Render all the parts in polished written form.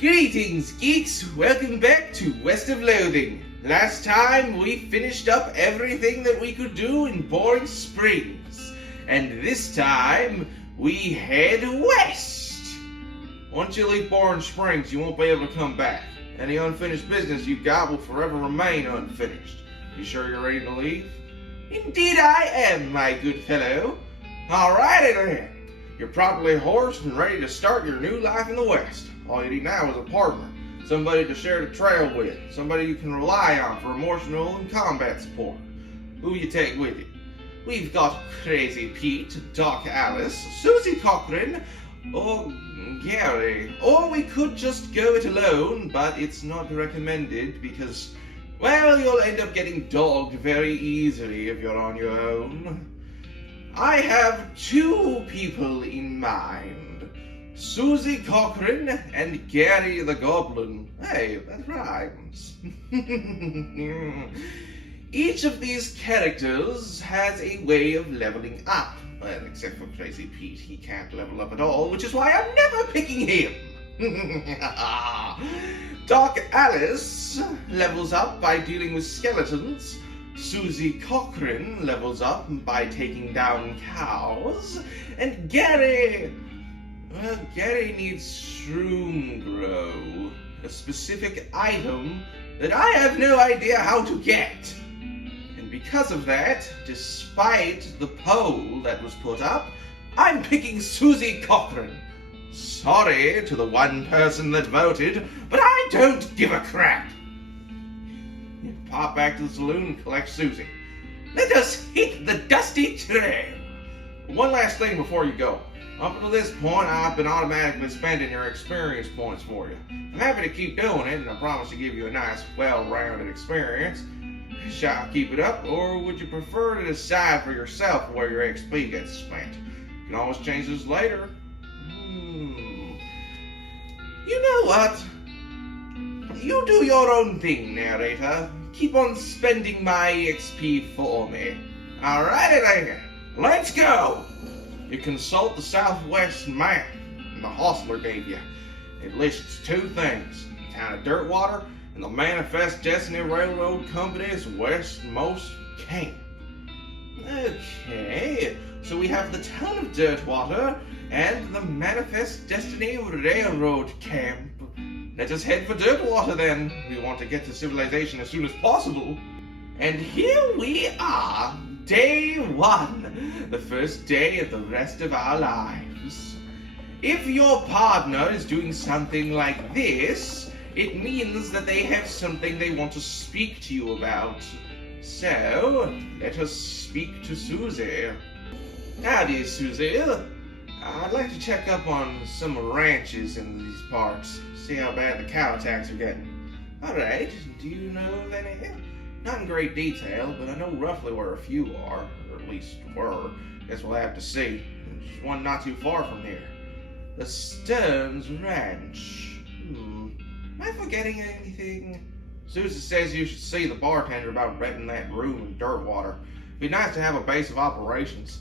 Greetings, geeks! Welcome back to West of Loathing. Last time we finished up everything that we could do in Boring Springs. And this time we head west. Once you leave Boring Springs, you won't be able to come back. Any unfinished business you've got will forever remain unfinished. You sure you're ready to leave? Indeed I am, my good fellow. Alrighty then. You're properly horsed and ready to start your new life in the West. All you need now is a partner, somebody to share the trail with, somebody you can rely on for emotional and combat support. Who you take with you? We've got Crazy Pete, Doc Alice, Susie Cochran, or Gary. Or we could just go it alone, but it's not recommended because, well, you'll end up getting dogged very easily if you're on your own. I have two people in mind. Susie Cochran and Gary the Goblin. Hey, that rhymes. Each of these characters has a way of leveling up. Well, except for Crazy Pete, he can't level up at all, which is why I'm never picking him. Doc Alice levels up by dealing with skeletons. Susie Cochran levels up by taking down cows. And Gary... well, Gary needs shroom grow, a specific item that I have no idea how to get. And because of that, despite the poll that was put up, I'm picking Susie Cochran. Sorry to the one person that voted, but I don't give a crap. You pop back to the saloon and collect Susie. Let us hit the dusty trail. One last thing before you go. Up until this point, I've been automatically spending your experience points for you. I'm happy to keep doing it, and I promise to give you a nice, well-rounded experience. Shall I keep it up, or would you prefer to decide for yourself where your XP gets spent? You can always change this later. You know what? You do your own thing, narrator. Keep on spending my XP for me. Alrighty then, let's go! You consult the Southwest map the hostler gave you. It lists two things, the town of Dirtwater and the Manifest Destiny Railroad Company's westmost camp. Okay, so we have the town of Dirtwater and the Manifest Destiny Railroad Camp. Let us head for Dirtwater then. We want to get to civilization as soon as possible. And here we are. Day one, the first day of the rest of our lives. If your partner is doing something like this, it means that they have something they want to speak to you about. So, let us speak to Susie. Howdy, Susie. I'd like to check up on some ranches in these parts, see how bad the cow attacks are getting. Alright, do you know of any? Not in great detail, but I know roughly where a few are, or at least were. Guess we'll have to see. There's one not too far from here. The Stearns Ranch. Am I forgetting anything? Susie says you should see the bartender about renting that room in Dirtwater. Be nice to have a base of operations.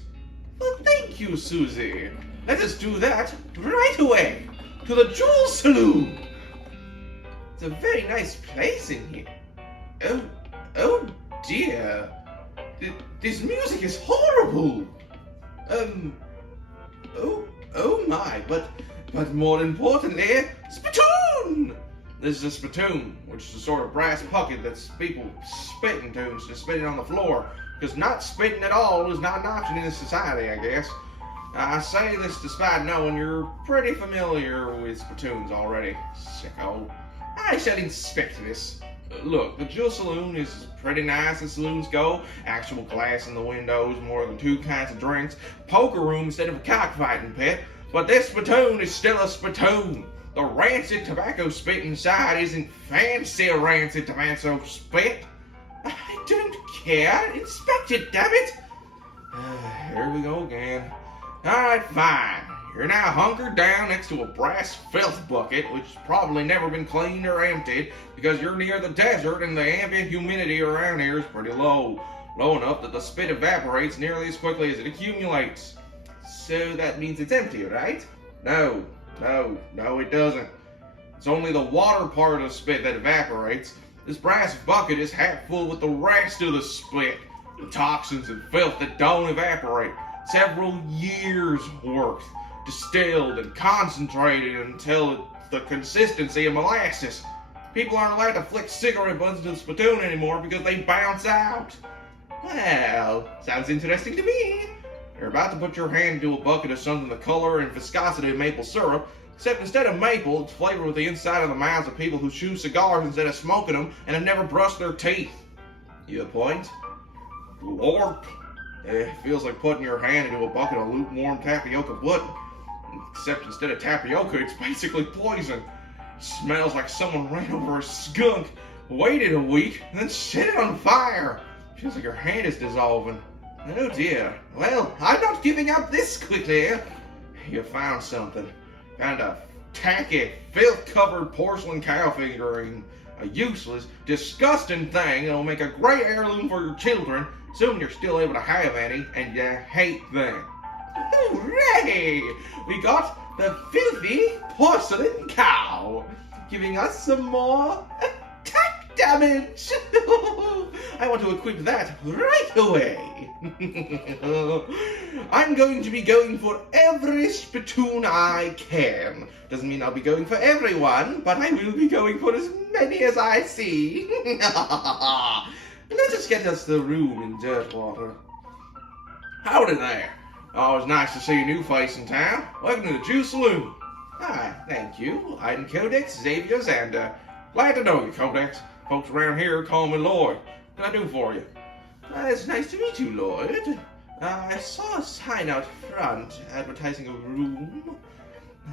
Well, thank you, Susie. Let us do that right away. To the Jewel Saloon. It's a very nice place in here. Oh dear, this music is horrible. Oh my, but more importantly, spittoon. This is a spittoon, which is a sort of brass bucket that people spit into instead of spitting on the floor, because not spitting at all is not an option in this society, I guess. I say this despite knowing you're pretty familiar with spittoons already, sicko. I shall inspect this. Look, the Jewel Saloon is pretty nice as saloons go. Actual glass in the windows, more than two kinds of drinks, poker room instead of a cockfighting pit. But this spittoon is still a spittoon. The rancid tobacco spit inside isn't fancy rancid tobacco spit. I don't care. Inspect it, damn it. Here we go again. Alright, fine. You're now hunkered down next to a brass filth bucket, which has probably never been cleaned or emptied because you're near the desert and the ambient humidity around here is pretty low. Low enough that the spit evaporates nearly as quickly as it accumulates. So that means it's empty, right? No, it doesn't. It's only the water part of the spit that evaporates. This brass bucket is half full with the rest of the spit. The toxins and filth that don't evaporate. Several years worth. Distilled and concentrated until it's the consistency of molasses. People aren't allowed to flick cigarette butts into the spittoon anymore because they bounce out. Well, sounds interesting to me. You're about to put your hand into a bucket of something the color and viscosity of maple syrup, except instead of maple, it's flavored with the inside of the mouths of people who chew cigars instead of smoking them and have never brushed their teeth. You a point? Lord, it feels like putting your hand into a bucket of lukewarm tapioca pudding. Except instead of tapioca, it's basically poison. It smells like someone ran over a skunk, waited a week, and then set it on fire. Feels like your hand is dissolving. Oh dear. Well, I'm not giving up this quickly. You found something. Found a tacky, filth-covered porcelain cow figurine. A useless, disgusting thing that'll make a great heirloom for your children, assuming you're still able to have any, and you hate them. Hooray! We got the filthy porcelain cow, giving us some more attack damage. I want to equip that right away. I'm going to be going for every spittoon I can. Doesn't mean I'll be going for everyone, but I will be going for as many as I see. Let us get us the room in Dirtwater. Howdy there. Always nice to see a new face in town. Welcome to the Jew Saloon. Hi, thank you. I'm Codex Xavier Zander. Glad to know you, Codex. Folks around here call me Lloyd. What can I do for you? It's nice to meet you, Lloyd. I saw a sign out front advertising a room.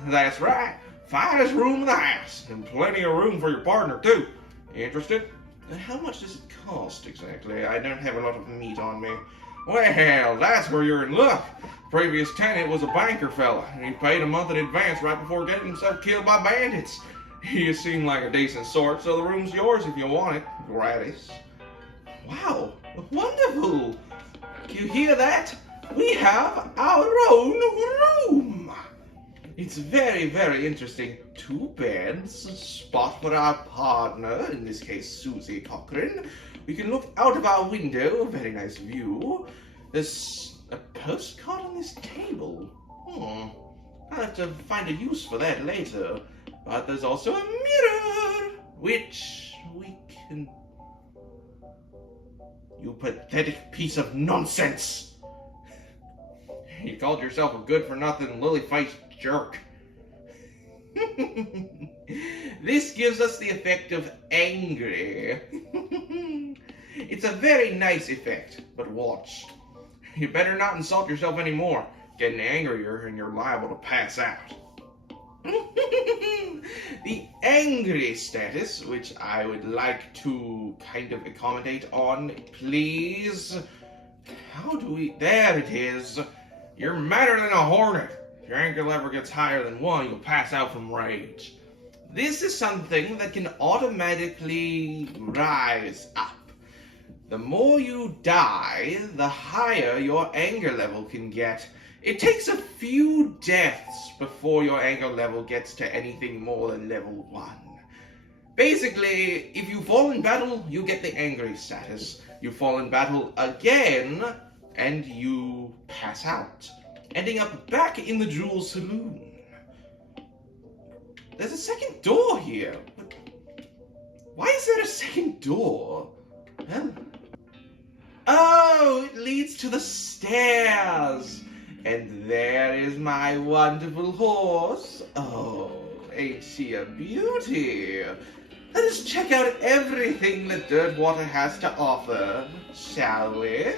That's right. Finest room in the house. And plenty of room for your partner, too. Interested? How much does it cost, exactly? I don't have a lot of meat on me. Well, that's where you're in luck. Previous tenant was a banker fella, and he paid a month in advance right before getting himself killed by bandits. He seemed like a decent sort, so the room's yours if you want it. Gratis. Wow, wonderful. You hear that? We have our own room. It's very, very interesting. 2 beds, a spot for our partner, in this case Susie Cochran. We can look out of our window, a very nice view. There's a postcard on this table. I'll have to find a use for that later. But there's also a mirror, which we can... You pathetic piece of nonsense! You called yourself a good-for-nothing, lily-faced jerk. This gives us the effect of angry. It's a very nice effect, but watch. You better not insult yourself anymore. Getting angrier and you're liable to pass out. The angry status, which I would like to kind of accommodate on, please. How do we... There it is. You're madder than a hornet. If your anger level gets higher than 1, you'll pass out from rage. This is something that can automatically rise up. The more you die, the higher your anger level can get. It takes a few deaths before your anger level gets to anything more than level 1. Basically, if you fall in battle, you get the angry status. You fall in battle again, and you pass out, ending up back in the Jewel Saloon. There's a second door here. Why is there a second door? Well, oh, it leads to the stairs. And there is my wonderful horse. Oh, ain't she a beauty? Let us check out everything that Dirtwater has to offer, shall we?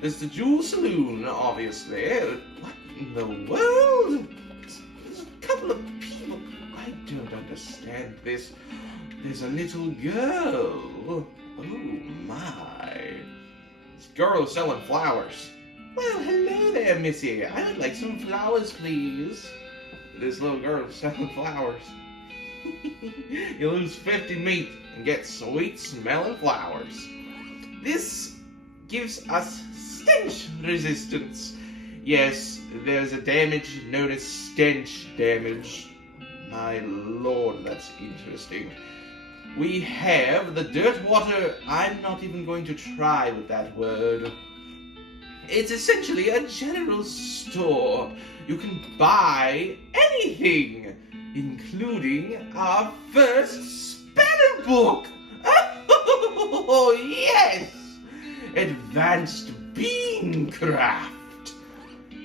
There's the Jewel Saloon, obviously. What in the world? There's a couple of people. I don't understand this. There's a little girl. Oh my. This girl is selling flowers. Well, hello there, missy. I would like some flowers, please. This little girl is selling flowers. You lose 50 meat and get sweet smelling flowers. This gives us stench resistance. Yes, there's a damage known as stench damage. My lord, that's interesting. We have the Dirtwater. I'm not even going to try with that word. It's essentially a general store. You can buy anything, including our first spell book. Oh, yes! Advanced Beancraft.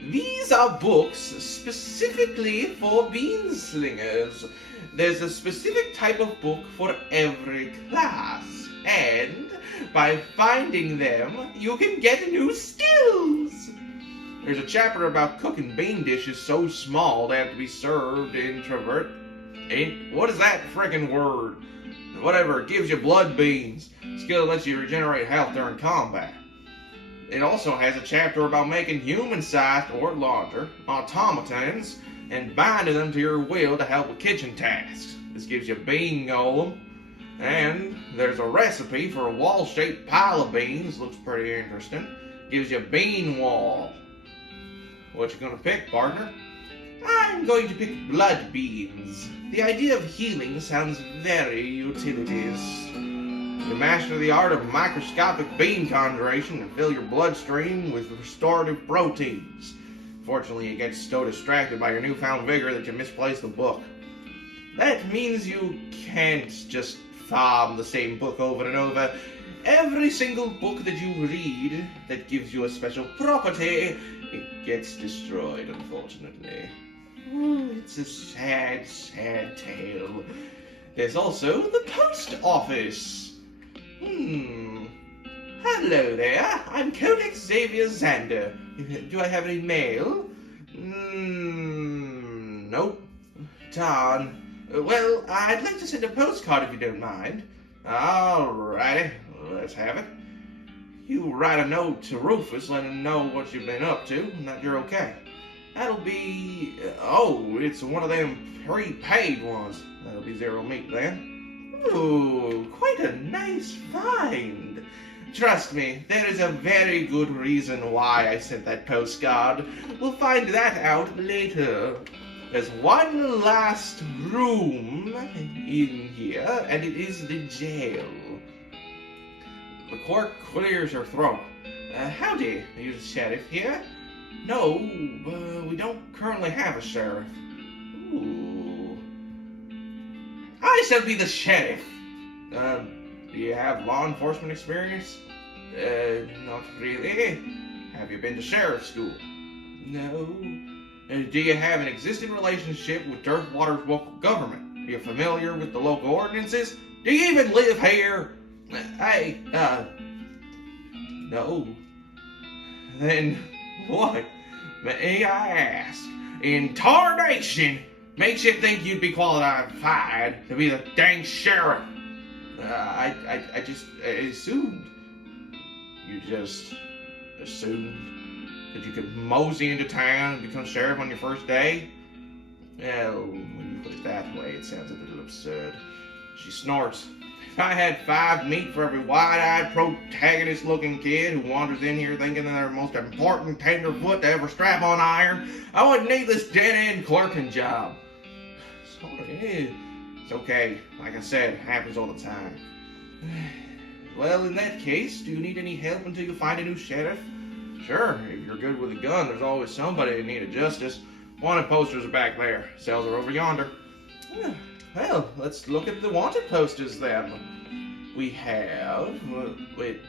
These are books specifically for bean slingers. There's a specific type of book for every class, and by finding them, you can get new skills. There's a chapter about cooking bean dishes so small they have to be served introvert. What is that frickin' word? Whatever, it gives you blood beans. Skill lets you regenerate health during combat. It also has a chapter about making human-sized or larger automatons and binding them to your will to help with kitchen tasks. This gives you bean golem. And there's a recipe for a wall-shaped pile of beans. Looks pretty interesting. Gives you bean wall. What you gonna pick, partner? I'm going to pick blood beans. The idea of healing sounds very utilitist. You master the art of microscopic bean conjuration and fill your bloodstream with restorative proteins. Fortunately, you get so distracted by your newfound vigor that you misplace the book. That means you can't just farm the same book over and over. Every single book that you read that gives you a special property, it gets destroyed, unfortunately. Oh, it's a sad, sad tale. There's also the post office. Hello there. I'm Codex Xavier Xander. Do I have any mail? Nope. Darn. Well, I'd like to send a postcard if you don't mind. Alrighty. Let's have it. You write a note to Rufus, let him know what you've been up to and that you're okay. That'll be... it's one of them prepaid ones. That'll be 0 meat then. Ooh, quite a nice find. Trust me, there is a very good reason why I sent that postcard. We'll find that out later. There's one last room in here, and it is the jail. The clerk clears her throat. Howdy, are you the sheriff here? No, we don't currently have a sheriff. Ooh. I shall be the sheriff. Do you have law enforcement experience? Not really. Have you been to sheriff's school? No. Do you have an existing relationship with Dirtwater's local government? Are you familiar with the local ordinances? Do you even live here? No. Then what, may I ask, in tarnation makes you think you'd be qualified to be the dang sheriff? I just assumed. You just assumed that you could mosey into town and become sheriff on your first day? Well, when you put it that way, it sounds a little absurd. She snorts. If I had 5 meat for every wide-eyed, protagonist-looking kid who wanders in here thinking they're the most important tenderfoot to ever strap on iron, I wouldn't need this dead-end clerking job. Sorry, it's okay. Like I said, it happens all the time. Well, in that case, do you need any help until you find a new sheriff? Sure, if you're good with a gun, there's always somebody in need of justice. Wanted posters are back there. Cells are over yonder. Well, let's look at the wanted posters then. We have... Wait.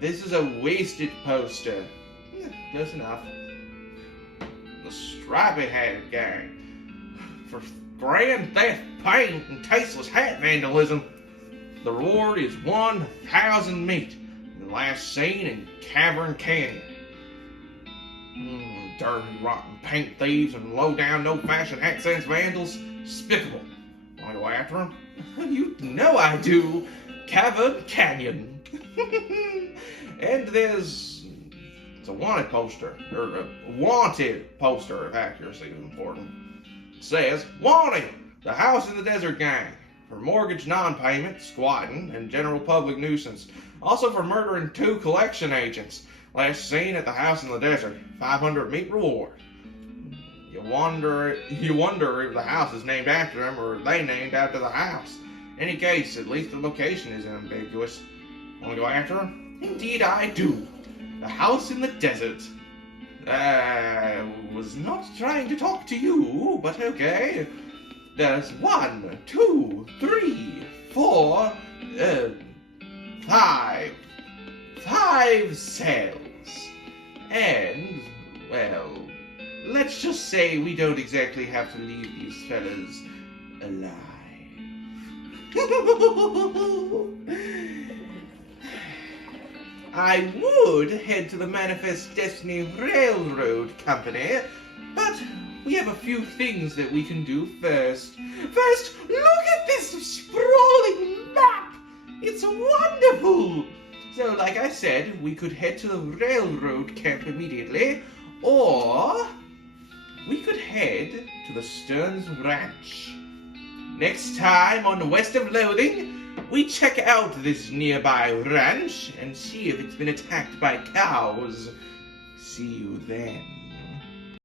This is a wasted poster. Close enough. The Stripey-Hatted Gang. For grand theft, paint, and tasteless hat vandalism. The reward is 1,000 meat. The last seen in Cavern Canyon. Dirty, rotten paint thieves and low-down, no-fashion hat-sense vandals. Despicable. Want to go after them? You know I do. Cavern Canyon. And there's... It's a wanted poster. Or a wanted poster, if accuracy is important. It says, Wanted! The House in the Desert Gang. For mortgage non-payment, squatting, and general public nuisance. Also for murdering 2 collection agents. Last seen at the House in the Desert. 500 meat reward. You wonder if the house is named after him or they named after the house. In any case, at least the location is ambiguous. Want to go after him? Indeed I do. The house in the desert. I was not trying to talk to you, but okay. There's 1, 2, 3, 4, 5. 5 cells. And, well, let's just say we don't exactly have to leave these fellas alive. I would head to the Manifest Destiny Railroad Company, but we have a few things that we can do first. First, look at this sprawling map! It's wonderful! So, like I said, we could head to the railroad camp immediately, or we could head to the Stearns Ranch. Next time on West of Loathing, we check out this nearby ranch and see if it's been attacked by cows. See you then.